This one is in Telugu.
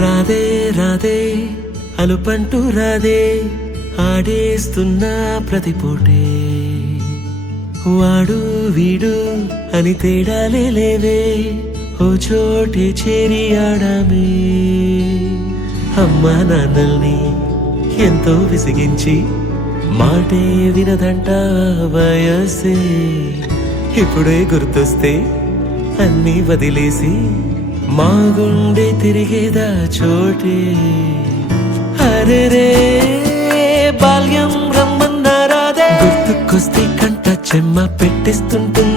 రాధే రాధే అలుపంటూ రాధే ఆడేస్తున్నా ప్రతిపోటే వాడు వీడు అని తేడాలే లేవే ఓ చోటే చేరి ఆడామే అమ్మా నాన్నల్ని ఎంతో విసిగించి మాటే వినదంట వయసే ఇప్పుడే గుర్తొస్తే అన్నీ వదిలేసి మా గుండె తిరిగేదా చోటే అరే రే బాల్యం రమ్మన్నారాదే గుర్తుకొస్తే కంట చెమ్మ పెట్టిస్తుంటుంది